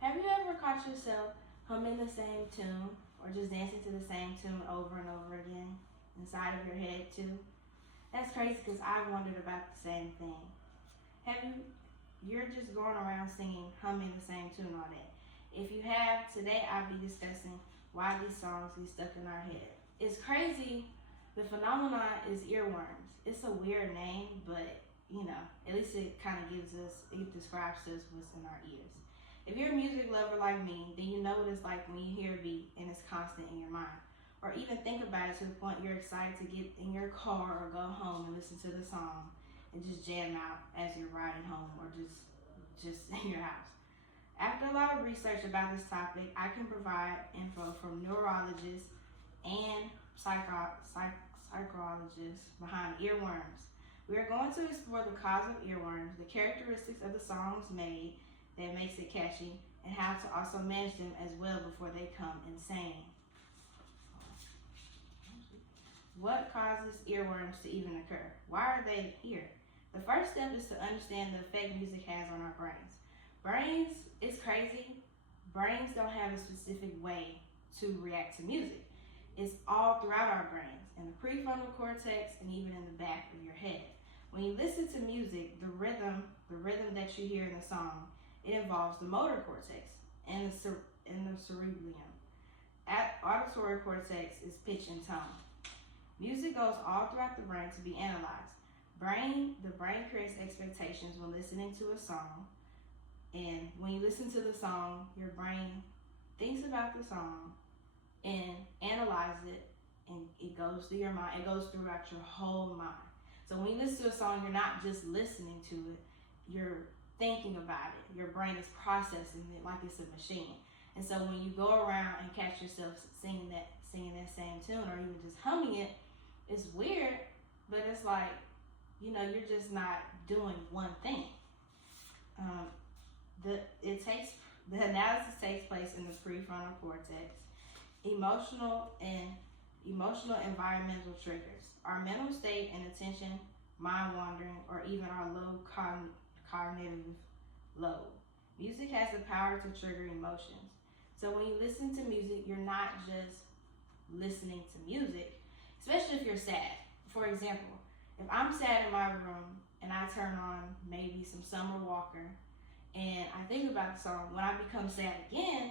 Have you ever caught yourself humming the same tune or just dancing to the same tune over and over again inside of your head too? That's crazy because I wondered about the same thing. Have you? You're just going around singing, humming the same tune all day. If you have, today I'll be discussing why these songs get stuck in our head. It's crazy. The phenomenon is earworms. It's a weird name, but at least it kind of it describes to us what's in our ears. If you're a music lover like me, then you know what it's like when you hear a beat and it's constant in your mind. Or even think about it to the point you're excited to get in your car or go home and listen to the song and just jam out as you're riding home or just in your house. After a lot of research about this topic, I can provide info from neurologists and psychologists behind earworms. We are going to explore the cause of earworms, the characteristics of the songs made that makes it catchy, and how to also manage them as well before they come insane. What causes earworms to even occur? Why are they here? The first step is to understand the effect music has on our brains. Brains, it's crazy. Brains don't have a specific way to react to music. It's all throughout our brains, in the prefrontal cortex and even in the back of your head. When you listen to music, the rhythm that you hear in the song, it involves the motor cortex and the cerebellum. Auditory cortex is pitch and tone. Music goes all throughout the brain to be analyzed. The brain creates expectations when listening to a song, and when you listen to the song, your brain thinks about the song and analyzes it, and it goes through your mind. It goes throughout your whole mind. So when you listen to a song, you're not just listening to it, you're thinking about it. Your brain is processing it like it's a machine. And so when you go around and catch yourself singing that same tune or even just humming it, it's weird, but it's like, you're just not doing one thing. The analysis takes place in the prefrontal cortex. Emotional environmental triggers, our mental state and attention, mind wandering, or even our low cognitive load. Music has the power to trigger emotions. So when you listen to music, you're not just listening to music, especially if you're sad. For example, if I'm sad in my room and I turn on maybe some Summer Walker and I think about the song, when I become sad again,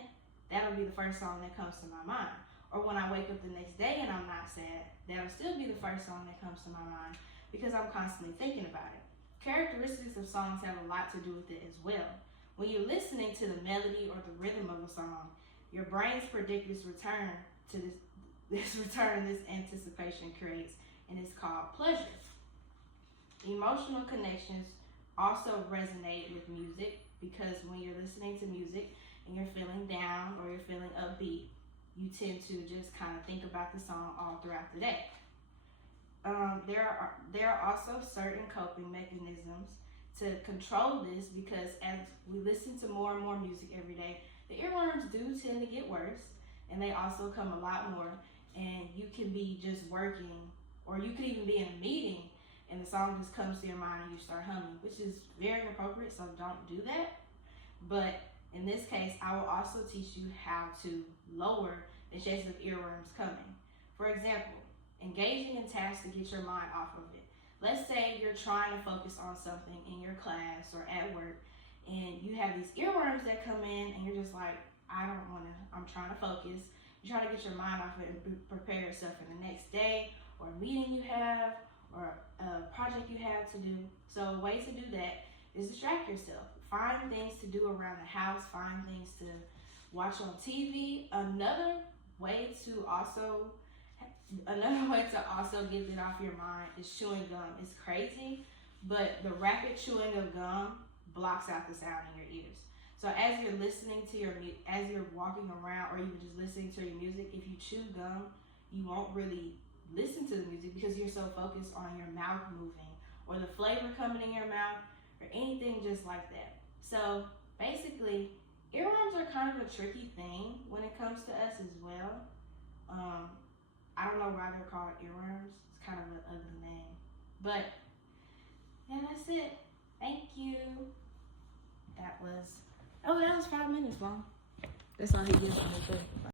that'll be the first song that comes to my mind. Or when I wake up the next day and I'm not sad, that'll still be the first song that comes to my mind because I'm constantly thinking about it. Characteristics of songs have a lot to do with it as well. When you're listening to the melody or the rhythm of a song, your brain's predict this return this anticipation creates, and it's called pleasure. Emotional connections also resonate with music because when you're listening to music and you're feeling down or you're feeling upbeat, you tend to just kind of think about the song all throughout the day. There are also certain coping mechanisms to control this because as we listen to more and more music every day, the earworms do tend to get worse, and they also come a lot more, and you can be just working, or you could even be in a meeting and the song just comes to your mind and you start humming, which is very inappropriate, so don't do that. But in this case, I will also teach you how to lower the chances of earworms coming. For example, engaging in tasks to get your mind off of it. Let's say you're trying to focus on something in your class or at work, and you have these earworms that come in and you're just like, I'm trying to focus. You try to get your mind off it and prepare yourself for the next day or a meeting you have or a project you have to do. So a way to do that is distract yourself. Find things to do around the house, find things to watch on TV. Another way to also get it off your mind is chewing gum. It's crazy, but the rapid chewing of gum blocks out the sound in your ears. So as you're listening to as you're walking around or even just listening to your music, if you chew gum, you won't really listen to the music because you're so focused on your mouth moving or the flavor coming in your mouth or anything just like that. So basically, earworms are kind of a tricky thing when it comes to us as well. I don't know know why they're called earworms. It's kind of an ugly name. But, yeah, that's it. Thank you. That was 5 minutes long. That's all he gives me.